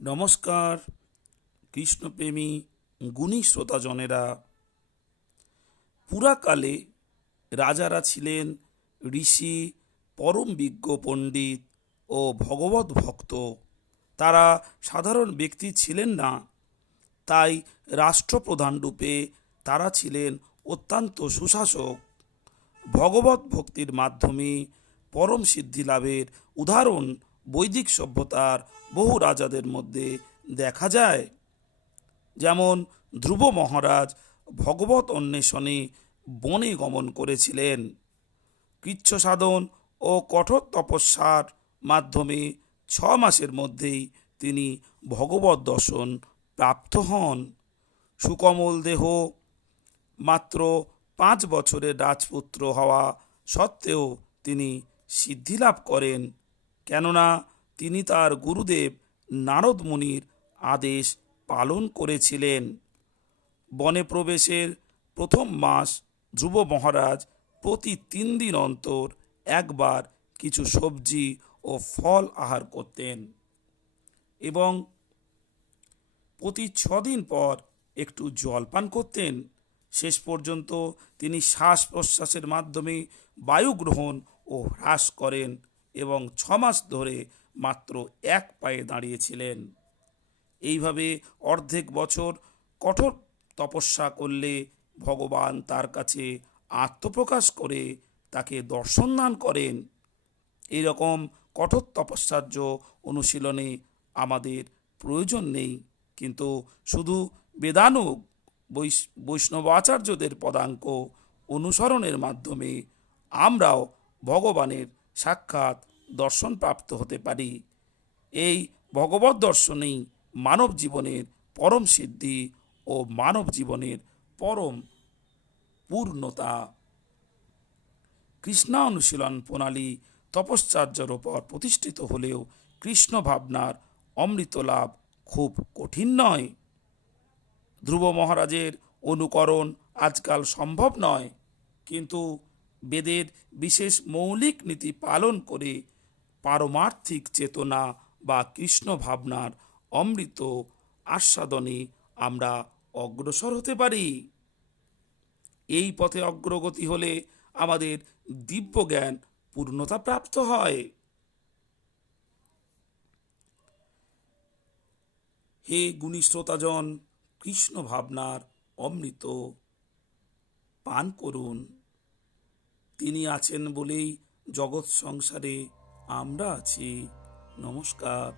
নমস্কার কৃষ্ণপ্রেমী গুণী শ্রোতাজনেরা। পুরাকালে রাজারা ছিলেন ঋষি, পরম বিজ্ঞ পণ্ডিত ও ভগবত ভক্ত। তারা সাধারণ ব্যক্তি ছিলেন না, তাই রাষ্ট্রপ্রধান রূপে তারা ছিলেন অত্যন্ত সুশাসক। ভগবত ভক্তির মাধ্যমে পরম সিদ্ধি লাভের উদাহরণ বৈদিক সভ্যতার বহু রাজাদের মধ্যে দেখা যায়। যেমন ধ্রুব মহারাজ ভগবত অন্বেষণে বনে গমন করেছিলেন। কৃচ্ছ সাধন ও কঠোর তপস্যার মাধ্যমে 6 মাসের মধ্যেই তিনি ভগবত দর্শন প্রাপ্ত হন। সুকমল দেহ, মাত্র 5 বছরের রাজপুত্র হওয়া সত্ত্বেও তিনি সিদ্ধিলাভ করেন, কেননা তিনি তার গুরুদেব নারদ মুনির আদেশ পালন করেছিলেন। বনে প্রবেশের প্রথম মাস ধ্রুব মহারাজ প্রতি 3 দিন অন্তর একবার কিছু সবজি ও ফল আহার করতেন এবং প্রতি 6 দিন পর একটু জল পান করতেন। শেষ পর্যন্ত তিনি শ্বাস প্রশ্বাসের মাধ্যমে বায়ু গ্রহণ ও হ্রাস করেন এবং 6 মাস ধরে মাত্র এক পায়ে দাঁড়িয়েছিলেন। এইভাবে অর্ধেক বছর কঠোর তপস্যা করলে ভগবান তার কাছে আত্মপ্রকাশ করে তাকে দর্শন দান করেন। এইরকম কঠোর তপস্যার্য অনুশীলনে আমাদের প্রয়োজন নেই, কিন্তু শুধু বেদানুগ বৈষ্ণব আচার্যদের পদাঙ্ক অনুসরণের মাধ্যমে আমরাও ভগবানের সাক্ষাৎ দর্শন প্রাপ্ত হতে পারি। এই ভগবত দর্শনেই মানব জীবনের পরম সিদ্ধি ও মানব জীবনের পরম পূর্ণতা। কৃষ্ণানুশীলন প্রণালী তপশ্চর্যার ওপর প্রতিষ্ঠিত হলেও কৃষ্ণ ভাবনার অমৃত লাভ খুব কঠিন নয়। ধ্রুব মহারাজের অনুকরণ আজকাল সম্ভব নয়, কিন্তু বেদের বিশেষ মৌলিক নীতি পালন করে পারমার্থিক চেতনা বা কৃষ্ণ ভাবনার অমৃত আস্বাদনে আমরা অগ্রসর হতে পারি। এই পথে অগ্রগতি হলে আমাদের দিব্য জ্ঞান পূর্ণতা প্রাপ্ত হয়। হে গুণী শ্রোতাজন, কৃষ্ণ ভাবনার অমৃত পান করুন। তিনি আছেন বলেই জগৎ সংসারে আমরা আছি। নমস্কার।